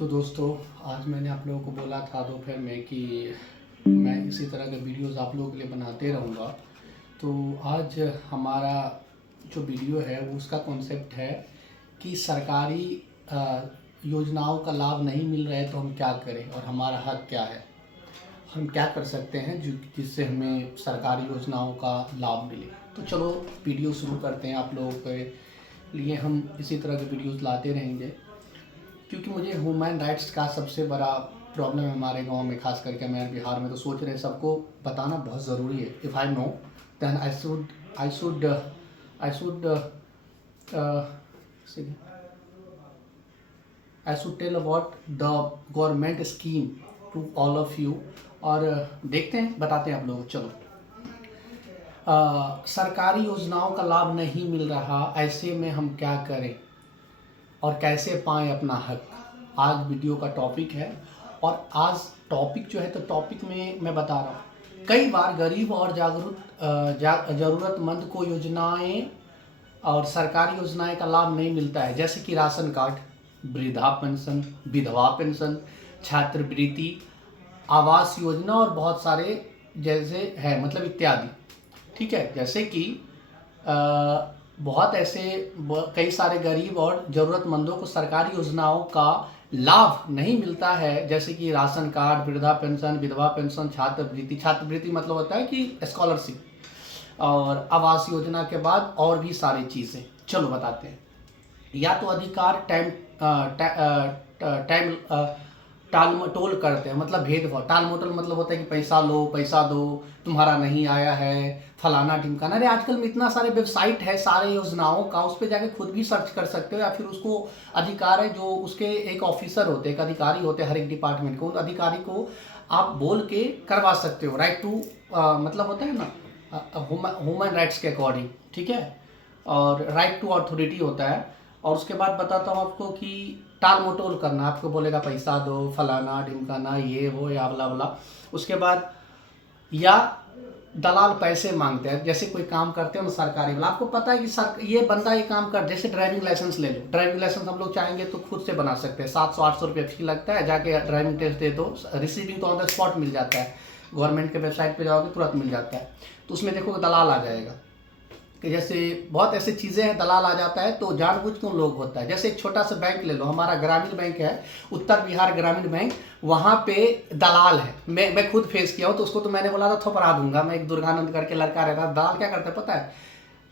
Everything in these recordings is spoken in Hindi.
तो दोस्तों, आज मैंने आप लोगों को बोला था दोपहर में कि मैं इसी तरह के वीडियोस आप लोगों के लिए बनाते रहूँगा। तो आज हमारा जो वीडियो है वो उसका कॉन्सेप्ट है कि सरकारी योजनाओं का लाभ नहीं मिल रहा है तो हम क्या करें और हमारा हक क्या है, हम क्या कर सकते हैं जिससे हमें सरकारी योजनाओं का लाभ मिले। तो चलो वीडियो शुरू करते हैं। आप लोगों के लिए हम इसी तरह के वीडियोस लाते रहेंगे, क्योंकि मुझे ह्यूमन राइट्स का सबसे बड़ा प्रॉब्लम है हमारे गांव में, खास करके हमारे बिहार में। तो सोच रहे सबको बताना बहुत ज़रूरी है। If I know then I should tell about the government scheme to all of you. और देखते हैं, बताते हैं आप लोगों को। चलो, सरकारी योजनाओं का लाभ नहीं मिल रहा, ऐसे में हम क्या करें और कैसे पाएं अपना हक, आज वीडियो का टॉपिक है। और आज टॉपिक जो है, तो टॉपिक में मैं बता रहा हूँ, कई बार गरीब और ज़रूरतमंद को योजनाएं और सरकारी योजनाएं का लाभ नहीं मिलता है, जैसे कि राशन कार्ड, वृद्धा पेंशन, विधवा पेंशन, छात्रवृत्ति, आवास योजना और बहुत सारे जैसे है, मतलब इत्यादि। ठीक है, जैसे कि बहुत ऐसे कई सारे गरीब और ज़रूरतमंदों को सरकारी योजनाओं का लाभ नहीं मिलता है, जैसे कि राशन कार्ड, वृद्धा पेंशन, विधवा पेंशन, छात्रवृत्ति। छात्रवृत्ति मतलब होता है कि स्कॉलरशिप, और आवास योजना के बाद और भी सारी चीज़ें। चलो बताते हैं। या तो अधिकार टाइम टाल मटोल करते हैं, मतलब भेदभाव। टाल मटोल मतलब होता है कि पैसा लो, पैसा दो, तुम्हारा नहीं आया है, फलाना ढिमकाना। अरे आजकल में इतना सारे वेबसाइट है सारे योजनाओं का, उस पर जाके खुद भी सर्च कर सकते हो, या फिर उसको अधिकार है जो उसके एक ऑफिसर होते हैं, एक अधिकारी होते हैं हर एक डिपार्टमेंट को, उन अधिकारी को आप बोल के करवा सकते हो। राइट टू मतलब होता है ना ह्यूमन राइट्स के अकॉर्डिंग, ठीक है। और राइट टू अथॉरिटी होता है। और उसके बाद बताता हूँ आपको कि टाल मटोल करना, आपको बोलेगा पैसा दो, फलाना ढिमकाना, ये वो या बला बला। उसके बाद या दलाल पैसे मांगते हैं, जैसे कोई काम करते हैं ना सरकारी वाला, आपको पता है कि ये बंदा ये काम कर, जैसे ड्राइविंग लाइसेंस ले लो। ड्राइविंग लाइसेंस हम लोग चाहेंगे तो खुद से बना सकते हैं, 700-800 रुपये फी लगता है, जाके ड्राइविंग टेस्ट दे दो, रिसीविंग तो ऑन द स्पॉट मिल जाता है, गवर्नमेंट के वेबसाइट पे जाओगे तुरंत मिल जाता है। तो उसमें देखोगे दलाल आ जाएगा, कि जैसे बहुत ऐसी चीज़ें हैं, दलाल आ जाता है तो जानबूझ के लोग होता है। जैसे एक छोटा सा बैंक ले लो, हमारा ग्रामीण बैंक है, उत्तर बिहार ग्रामीण बैंक, वहाँ पे दलाल है। मैं खुद फेस किया हूँ, तो उसको तो मैंने बोला था थोपड़ा दूंगा। मैं एक दुर्गानंद करके लड़का रहता है, दलाल क्या करता है पता है,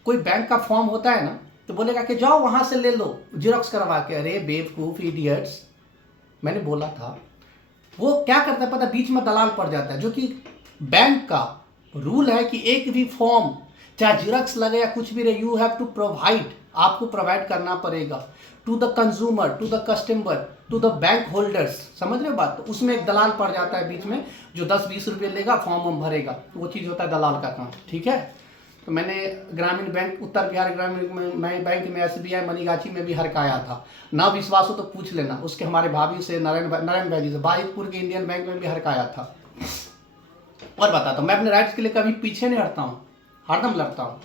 कोई बैंक का फॉर्म होता है ना, तो बोलेगा कि जाओ वहाँ से ले लो जिरोक्स करवा के। अरे बेवकूफ़ इडियट्स, मैंने बोला था। वो क्या करता है पता, बीच में दलाल पड़ जाता है, जो कि बैंक का रूल है कि एक भी फॉर्म चाहे जिरक्स लगे या कुछ भी रहे, यू हैव टू प्रोवाइड, आपको प्रोवाइड करना पड़ेगा to the consumer, to the customer, to the bank holders. समझ रहे हो बात। तो उसमें एक दलाल पड़ जाता है बीच में, जो 10-20 रुपये लेगा, फॉर्म भरेगा, वो चीज़ होता है दलाल का काम। ठीक है। तो मैंने ग्रामीण बैंक, उत्तर बिहार ग्रामीण बैंक में SBI मनीगाछी में भी हरकाया था। ना विश्वास हो तो पूछ लेना, उसके हमारे भाभी से, नारायण भाई जी से, बाजितपुर के इंडियन बैंक में भी हरकाया था। और बताता हूँ, मैं अपने राइट्स के लिए कभी पीछे नहीं हटता हूँ, हरदम लड़ता हूँ।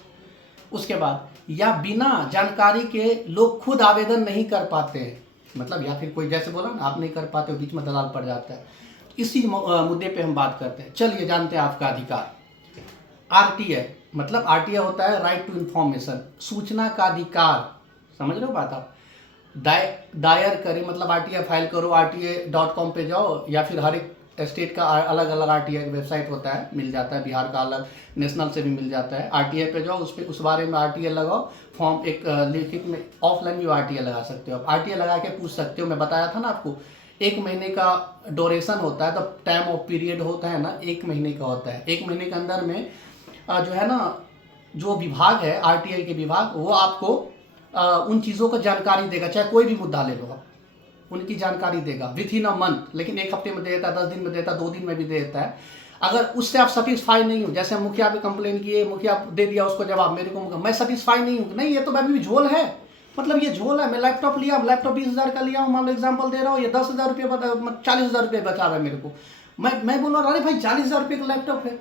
उसके बाद, या बिना जानकारी के लोग खुद आवेदन नहीं कर पाते हैं, मतलब या फिर कोई जैसे बोला ना, आप नहीं कर पाते हो, बीच में दलाल पड़ जाता है। इसी मुद्दे पे हम बात करते हैं। चलिए जानते हैं आपका अधिकार। RTI मतलब RTI होता है राइट टू इन्फॉर्मेशन, सूचना का अधिकार। समझ रहे हो बात आप। दायर करें मतलब RTI फाइल करो, RTI.com पे जाओ, या फिर हर एक स्टेट का अलग अलग RTI वेबसाइट होता है, मिल जाता है। बिहार का अलग, नेशनल से भी मिल जाता है। RTI पे जाओ, उस पर उस बारे में RTI लगाओ, फॉर्म एक लिखित में, ऑफलाइन भी RTI लगा सकते हो आप। RTI लगा के पूछ सकते हो। मैं बताया था ना आपको, 1 महीने का ड्यूरेशन होता है, तो टाइम ऑफ पीरियड होता है ना, 1 महीने का होता है। 1 महीने के अंदर में जो है ना, जो विभाग है RTI के विभाग, वो आपको उन चीज़ों को जानकारी देगा, चाहे कोई भी मुद्दा ले लो आप, उनकी जानकारी देगा विथिन अ मंथ। लेकिन 1 हफ्ते में दे देता है, 10 दिन में देता है, 2 दिन में भी दे देता है। अगर उससे आप सेटिस्फाई नहीं हो, जैसे मुखिया पे कंप्लेन किए, मुखिया दे दिया उसको जवाब, मेरे को मैं सेटिस्फाई नहीं हूँ, नहीं ये तो अभी भी झोल है, मतलब ये झोल है। मैं लैपटॉप लिया, लैपटॉप 20,000 का लिया हूँ, मान लो एग्जाम्पल दे रहा हूँ, ये 10,000 रुपये 40,000 रुपये बचा रहा है मेरे को। मैं बोल रहा, अरे भाई 40,000 रुपये का लैपटॉप है,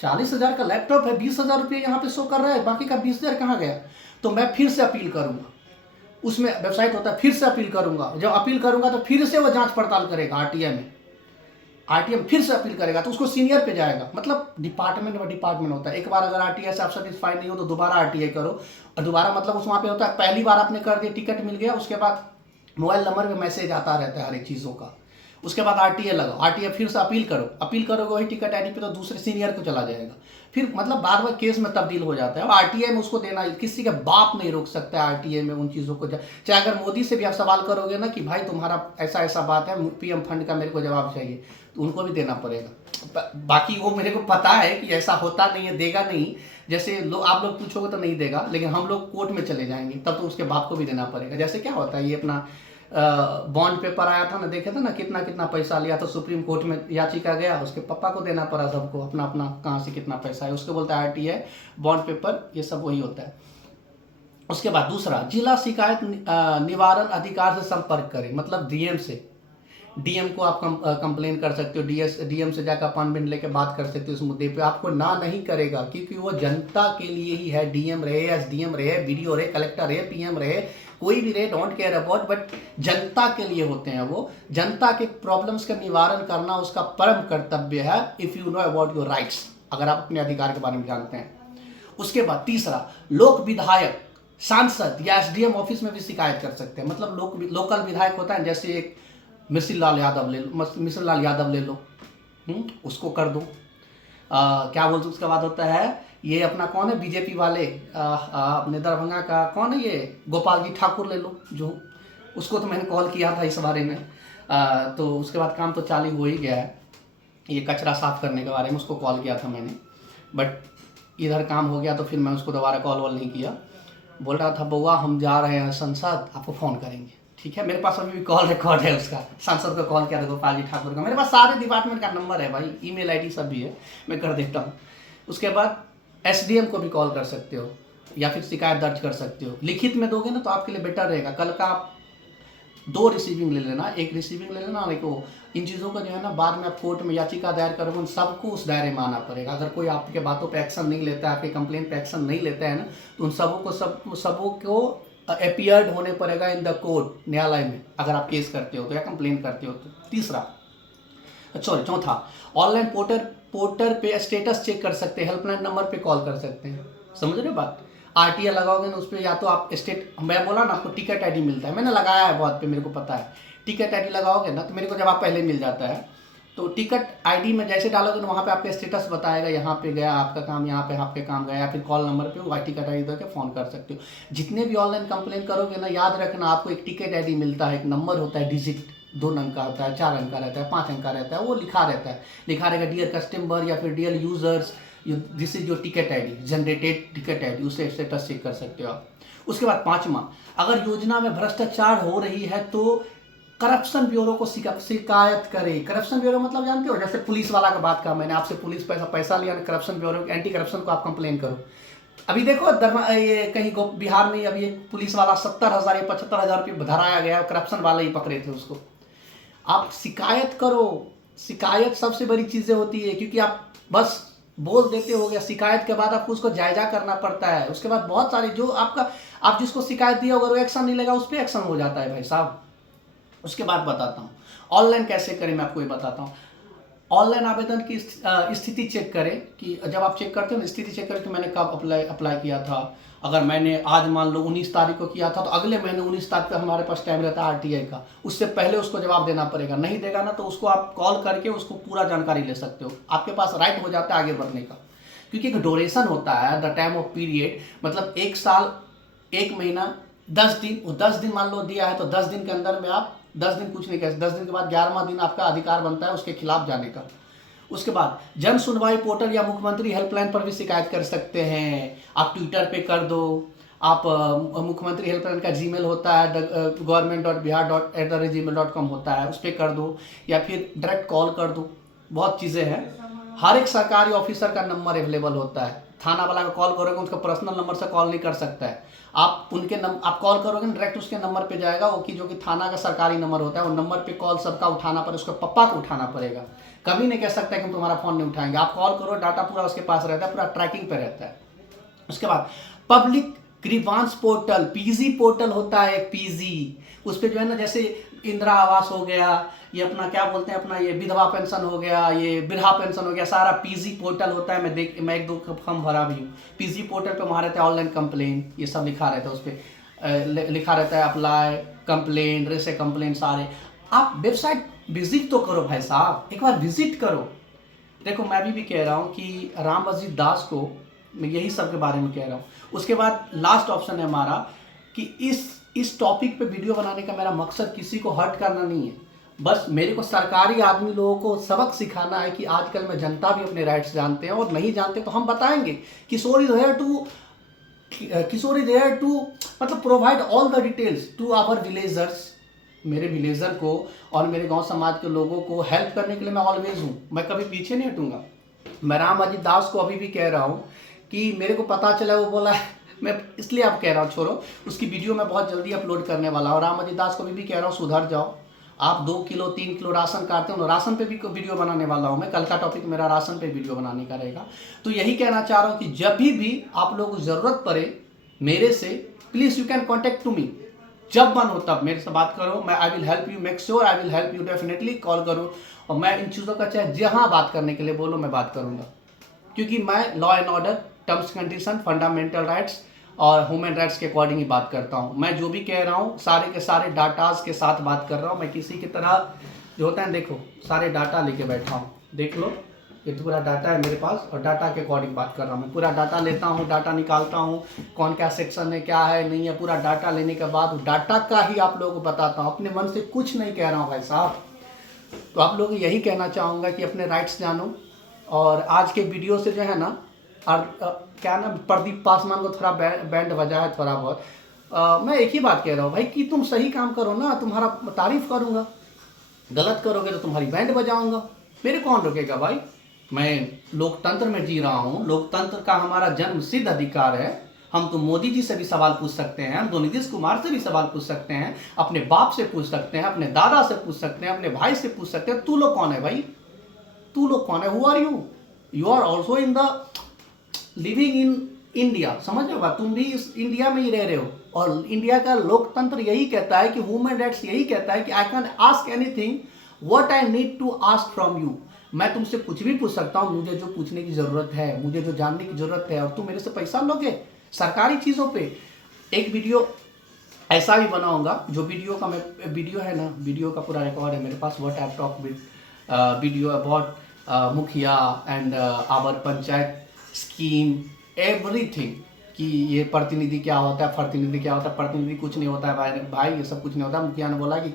40,000 का लैपटॉप है, 20,000 रुपये यहाँ पे शो कर रहा है, बाकी का 20,000 कहाँ गया। तो मैं फिर से अपील करूँगा, उसमें वेबसाइट होता है, फिर से अपील करूंगा, जब अपील करूंगा तो फिर से वो जांच पड़ताल करेगा आरटीआई में, आरटीएम फिर से अपील करेगा तो उसको सीनियर पे जाएगा। मतलब डिपार्टमेंट बाय डिपार्टमेंट होता है। एक बार अगर आरटीआई से आप सेटिस्फाई नहीं हो तो दोबारा आरटीआई करो, और दोबारा मतलब उस वहाँ पे होता है, पहली बार आपने कर दिया, टिकट मिल गया, उसके बाद मोबाइल नंबर पे मैसेज आता रहता है हर एक चीज़ों का। उसके बाद आरटीआई लगाओ, आरटीआई फिर से अपील करो, अपील करोगे वही टिकट आईडी पे तो दूसरे सीनियर को चला जाएगा, फिर मतलब बार बार केस में तब्दील हो जाता है। और आरटीआई में उसको देना किसी का बाप नहीं रोक सकता है आरटीआई में उन चीज़ों को। चाहे अगर मोदी से भी आप सवाल करोगे ना कि भाई तुम्हारा ऐसा ऐसा बात है, पीएम फंड का मेरे को जवाब चाहिए, तो उनको भी देना पड़ेगा। बाकी वो मेरे को पता है कि ऐसा होता नहीं है, देगा नहीं। जैसे आप लोग पूछोगे तो नहीं देगा, लेकिन हम लोग कोर्ट में चले जाएंगे तब तो उसके बाप को भी देना पड़ेगा। जैसे क्या होता है, ये अपना बॉन्ड पेपर आया था ना, देखे थे ना कितना कितना पैसा लिया था, सुप्रीम कोर्ट में याचिका गया, उसके पापा को देना पड़ा सबको, अपना अपना कहाँ से कितना पैसा है उसको बोलता है आरटीआई, बॉन्ड पेपर, ये सब वही होता है। उसके बाद दूसरा, जिला शिकायत निवारण अधिकार से संपर्क करें, मतलब डीएम से, डीएम को आप कंप्लेन कर सकते हो, डीएम से जाकर अपॉइंटमेंट लेके बात कर सकते हो इस मुद्दे पे, आपको ना नहीं करेगा क्योंकि वो जनता के लिए ही है। डीएम रहे, एसडीएम रहे, बीडीओ रहे, कलेक्टर रहे, पीएम रहे, कोई भी रहे, डोंट केयर अबाउट, बट जनता के लिए होते हैं वो। जनता के प्रॉब्लम्स का निवारण करना उसका परम कर्तव्य है, if you know about your rights, अगर आप अपने अधिकार के बारे में जानते हैं। उसके बाद तीसरा, लोक विधायक, सांसद या एसडीएम ऑफिस में भी शिकायत कर सकते हैं। मतलब लोकल विधायक होता है, जैसे एक मिसिर लाल यादव ले लो, उसको कर दो। क्या बोलते, उसके बाद होता है ये अपना कौन है बीजेपी वाले, अपने दरभंगा का कौन है ये, गोपाल जी ठाकुर ले लो, जो उसको तो मैंने कॉल किया था इस बारे में, तो उसके बाद काम तो चालू हो ही गया है, ये कचरा साफ करने के बारे में उसको कॉल किया था मैंने, बट इधर काम हो गया तो फिर मैं उसको दोबारा कॉल वॉल नहीं किया। बोल रहा था बउआ हम जा रहे हैं संसद, आपको फ़ोन करेंगे, ठीक है। मेरे पास अभी भी कॉल रिकॉर्ड है उसका, सांसद को कॉल किया था गोपाल जी ठाकुर का, मेरे पास सारे डिपार्टमेंट का नंबर है भाई, ईमेल आईडी सब भी है, मैं कर देता हूँ। उसके बाद एसडीएम को भी कॉल कर सकते हो या फिर शिकायत दर्ज कर सकते हो। लिखित में दोगे ना तो आपके लिए बेटर रहेगा। कल का आप 2 रिसीविंग ले लेना, एक रिसीविंग ले लेना और एक वो, इन चीज़ों का जो है ना बाद में आप कोर्ट में याचिका दायर करोगे, उन सबको उस दायरे में आना पड़ेगा। अगर कोई आपके बातों पे एक्शन नहीं लेता है, आपके कंप्लेन पे एक्शन नहीं लेता है ना, तो उन सबों को अपीयर्ड होने पड़ेगा इन द कोर्ट, न्यायालय में, अगर आप केस करते हो तो या कंप्लेन करते हो तो। तीसरा, सॉरी चौथा, ऑनलाइन पोर्टल पे स्टेटस चेक कर सकते हैं, हेल्पलाइन नंबर पे कॉल कर सकते हैं। समझ रहे बात? आरटीआई लगाओगे ना उस पर, या तो आप मैं बोला ना आपको टिकट आईडी मिलता है, मैंने लगाया है बहुत पे, मेरे को पता है। टिकट आईडी लगाओगे ना तो मेरे को जवाब पहले मिल जाता है, तो टिकट आईडी में जैसे डालोगे ना वहाँ पे आपका स्टेटस बताएगा, यहाँ पे गया आपका काम, यहाँ पे आपके काम गया, या फिर कॉल नंबर पे वो टिकट आईडी देकर फ़ोन कर सकते हो। जितने भी ऑनलाइन कंप्लेन करोगे ना, याद रखना आपको एक टिकट आईडी मिलता है, एक नंबर होता है, डिजिट 2 अंक का होता है, 4 अंक का रहता है, 5 अंक का रहता है, वो लिखा रहता है, लिखा रहेगा डियर कस्टमर या फिर dear users, this is your ticket ID, generated ticket ID, उससे स्टेटस चेक कर सकते हो आप। उसके बाद 5वां, अगर योजना में भ्रष्टाचार हो रही है तो करप्शन ब्यूरो को शिकायत करें। करप्शन ब्यूरो मतलब जानते हो, जैसे पुलिस वाला का बात कहा मैंने आपसे, पुलिस पैसा लिया, करप्शन ब्यूरो, एंटी करप्शन को आप कंप्लेन करो। अभी देखो ये कहीं बिहार में अभी एक पुलिस वाला 70,000 या 75,000 रुपये धराया गया, करप्शन वाले ही पकड़े थे उसको। आप शिकायत करो, शिकायत सबसे बड़ी चीज़ें होती है, क्योंकि आप बस बोल देते हो गया, शिकायत के बाद आपको उसको जायजा करना पड़ता है। उसके बाद बहुत सारे जो आप जिसको शिकायत दिया अगर वो एक्शन नहीं लेगा, उस पर एक्शन हो जाता है भाई साहब। उसके बाद बताता हूँ ऑनलाइन कैसे करें, मैं आपको ये बताता हूँ। ऑनलाइन आवेदन की स्थिति चेक करें, कि जब आप चेक करते हो ना, स्थिति चेक करें कि मैंने कब अप्लाई किया था। अगर मैंने आज मान लो 19 तारीख को किया था, तो अगले महीने 19 तारीख तक हमारे पास टाइम रहता है आरटीआई का, उससे पहले उसको जवाब देना पड़ेगा। नहीं देगा ना तो उसको आप कॉल करके उसको पूरा जानकारी ले सकते हो, आपके पास राइट हो जाता है आगे बढ़ने का। क्योंकि एक ड्यूरेशन होता है, द टाइम ऑफ पीरियड, मतलब 1 साल 1 महीना 10 दिन, वो 10 दिन मान लो दिया है तो 10 दिन के अंदर में आप 10 दिन कुछ नहीं कह सकते, 10 दिन के बाद 11वां दिन आपका अधिकार बनता है उसके खिलाफ जाने का। उसके बाद जन सुनवाई पोर्टल या मुख्यमंत्री हेल्पलाइन पर भी शिकायत कर सकते हैं। आप ट्विटर पे कर दो, आप मुख्यमंत्री हेल्पलाइन का जीमेल होता है government.bihar.@gmail.com होता है, उस पर कर दो, या फिर डायरेक्ट कॉल कर दो। बहुत चीज़ें हैं। हर एक सरकारी ऑफिसर का नंबर अवेलेबल होता है। थाना वाला का कॉल करोगे उसका पर्सनल नंबर से कॉल नहीं कर सकता है, आप कॉल करोगे ना डायरेक्ट उसके नंबर पे जाएगा, वो कि जो कि थाना का सरकारी नंबर होता है, वो नंबर पे कॉल सबका उठाना पड़ेगा, उसके पप्पा को उठाना पड़ेगा। कभी नहीं कह सकता कि हम तुम्हारा फ़ोन नहीं उठाएंगे। आप कॉल करो, डाटा पूरा उसके पास रहता है, पूरा ट्रैकिंग पे रहता है। उसके बाद public grievance portal, PG portal होता है एक पीजी, उस पर जो है ना जैसे इंदिरा आवास हो गया, ये अपना क्या बोलते हैं अपना ये विधवा पेंशन हो गया, ये वृद्धा पेंशन हो गया, सारा पीजी पोर्टल होता है। मैं एक दो फॉर्म भरा भी हूँ पीजी पोर्टल पे। वहाँ रहता है ऑनलाइन कंप्लेन, ये सब लिखा रहता है उस पर, लिखा रहता है अप्लाई कंप्लेन, रेसे कंप्लेन सारे। आप वेबसाइट विजिट तो करो भाई साहब, एक बार विजिट करो। देखो मैं भी कह रहा हूँ कि राम अजीत दास को मैं यही सब के बारे में कह रहा हूँ। उसके बाद लास्ट ऑप्शन है हमारा कि इस टॉपिक पे वीडियो बनाने का मेरा मकसद किसी को हर्ट करना नहीं है, बस मेरे को सरकारी आदमी लोगों को सबक सिखाना है कि आजकल में जनता भी अपने राइट्स जानते हैं, और नहीं जानते तो हम बताएंगे। किशोर इज देयर टू मतलब provide all the details to our villagers. मेरे विलेजर को और मेरे गांव समाज के लोगों को हेल्प करने के लिए मैं ऑलवेज हूँ, मैं कभी पीछे नहीं हटूंगा। मैं राम अजीत दास को अभी भी कह रहा हूँ कि मेरे को पता चला वो बोला है, मैं इसलिए आप कह रहा हूँ छोड़ो, उसकी वीडियो मैं बहुत जल्दी अपलोड करने वाला हूँ। और राम अजीत दास को भी कह रहा हूँ सुधर जाओ। आप 2 किलो 3 किलो राशन काटते हो, राशन पे भी वीडियो बनाने वाला हूँ मैं। कल का टॉपिक मेरा राशन पे वीडियो बनाने का रहेगा। तो यही कहना चाह रहा हूँ कि जब भी आप लोगों को ज़रूरत पड़े मेरे से, please you can contact to me. जब मन हो तब मेरे से बात करो, मैं I will help you, make sure I will help you, definitely call करो। और मैं इन चीज़ों का चाहे जहाँ बात करने के लिए बोलो मैं बात करूँगा, क्योंकि मैं law and order, terms condition, fundamental rights और ह्यूमन राइट्स के अकॉर्डिंग ही बात करता हूँ। मैं जो भी कह रहा हूँ सारे के सारे डाटाज के साथ बात कर रहा हूँ। मैं किसी की तरह जो होता है, देखो सारे डाटा लेके बैठा हूँ, देख लो ये तो पूरा डाटा है मेरे पास, और डाटा के अकॉर्डिंग बात कर रहा हूँ। मैं पूरा डाटा लेता हूँ, डाटा निकालता हूँ, कौन क्या सेक्शन है, क्या है नहीं है, पूरा डाटा लेने के बाद डाटा का ही आप लोगों को बताता हूँ। अपने मन से कुछ नहीं कह रहा हूँ भाई साहब। तो आप लोग यही कहना चाहूँगा कि अपने राइट्स जानो। और आज के वीडियो से जो है ना, और क्या ना, प्रदीप पासवान को थोड़ा बैंड बजा है थोड़ा बहुत। मैं एक ही बात कह रहा हूँ भाई कि तुम सही काम करो ना, तुम्हारा तारीफ करूँगा, गलत करोगे तो तुम्हारी बैंड बजाऊँगा, मेरे कौन रोकेगा भाई। मैं लोकतंत्र में जी रहा हूँ, लोकतंत्र का हमारा जन्म सिद्ध अधिकार है। हम तो मोदी जी से भी सवाल पूछ सकते हैं, हम तो नीतीश कुमार से भी सवाल पूछ सकते हैं, अपने बाप से पूछ सकते हैं, अपने दादा से पूछ सकते हैं, अपने भाई से पूछ सकते हैं। तू लोग कौन है भाई, तू लोग कौन है, who are you, you are also in the living in India, समझ रहे हो, तुम भी इस इंडिया में ही रह रहे हो। और इंडिया का लोकतंत्र यही कहता है कि ह्यूमन राइट्स यही कहता है कि I can ask anything what I need to ask from you. मैं तुमसे कुछ भी पूछ सकता हूँ, मुझे जो पूछने की ज़रूरत है, मुझे जो जानने की ज़रूरत है, और तुम मेरे से पैसा लोगे सरकारी चीज़ों पे। एक वीडियो ऐसा भी बनाऊंगा, जो वीडियो का मैं वीडियो है ना, वीडियो का पूरा रिकॉर्ड है मेरे पास, what I talk with video about मुखिया and our panchayat scheme everything, कि ये प्रतिनिधि क्या होता है, प्रतिनिधि क्या होता है, प्रतिनिधि कुछ नहीं होता है भाई, ये सब कुछ नहीं होता। मुखिया ने बोला कि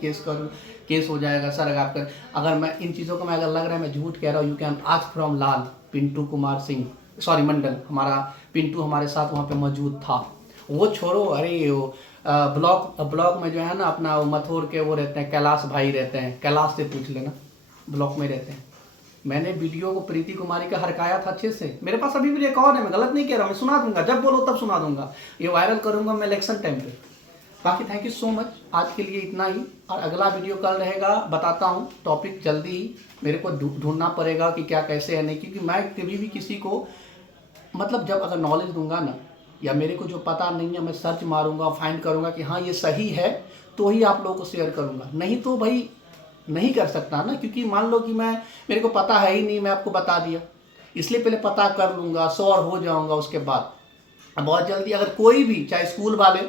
केस हो जाएगा सर अगर मैं इन चीज़ों को मैं अगर लग रहा है मैं झूठ कह रहा हूँ, you can ask from Lal Pintu Kumar Singh, sorry Mandal, हमारा पिंटू हमारे साथ वहाँ पे मौजूद था। वो छोड़ो, अरे वो ब्लॉक में जो है ना अपना वो मथुर के वो रहते हैं, कैलाश भाई रहते हैं, कैलाश से पूछ लेना, ब्लॉक में रहते हैं। मैंने वीडियो को प्रीति कुमारी का हरकाया था अच्छे से, मेरे पास अभी भी रिकॉर्ड है, मैं गलत नहीं कह रहा हूँ, मैं सुना दूंगा, जब बोलो तब सुना दूंगा, ये वायरल करूंगा मैं इलेक्शन टाइम पे। बाकी थैंक यू सो मच, आज के लिए इतना ही। और अगला वीडियो कल रहेगा, बताता हूँ टॉपिक जल्दी ही, मेरे को ढूंढना पड़ेगा कि क्या कैसे है नहीं, क्योंकि मैं कभी भी किसी को मतलब जब अगर नॉलेज दूंगा ना, या मेरे को जो पता नहीं है मैं सर्च मारूंगा, फाइंड करूंगा कि हाँ ये सही है, तो ही आप लोगों को शेयर करूंगा, नहीं तो भाई नहीं कर सकता ना। क्योंकि मान लो कि मेरे को पता है ही नहीं, मैं आपको बता दिया, इसलिए पहले पता कर लूँगा, श्योर हो जाऊँगा, उसके बाद बहुत जल्दी अगर कोई भी, चाहे स्कूल वाले,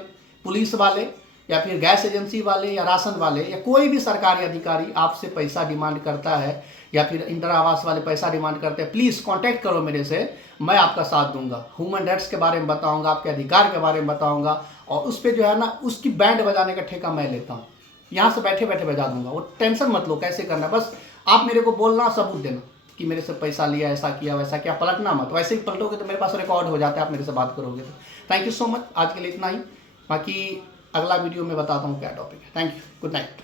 पुलिस वाले, या फिर गैस एजेंसी वाले, या राशन वाले, या कोई भी सरकारी अधिकारी आपसे पैसा डिमांड करता है, या फिर इंदिरा आवास वाले पैसा डिमांड करते हैं, प्लीज़ कांटेक्ट करो मेरे से, मैं आपका साथ दूंगा, ह्यूमन राइट्स के बारे में बताऊंगा, आपके अधिकार के बारे में बताऊंगा, और उस पर जो है ना उसकी बैंड बजाने का ठेका मैं लेता हूँ, यहाँ से बैठे बैठे बजा दूंगा। वो टेंशन मत लो कैसे करना, बस आप मेरे को बोलना, सबूत देना कि मेरे से पैसा लिया, ऐसा किया वैसा किया, पलटना मत, वैसे ही पलटोगे तो मेरे पास रिकॉर्ड हो जाता है, आप मेरे से बात करोगे तो। थैंक यू सो मच, आज के लिए इतना ही, बाकी अगला वीडियो में बताता हूँ क्या टॉपिक है। Thank you, good night.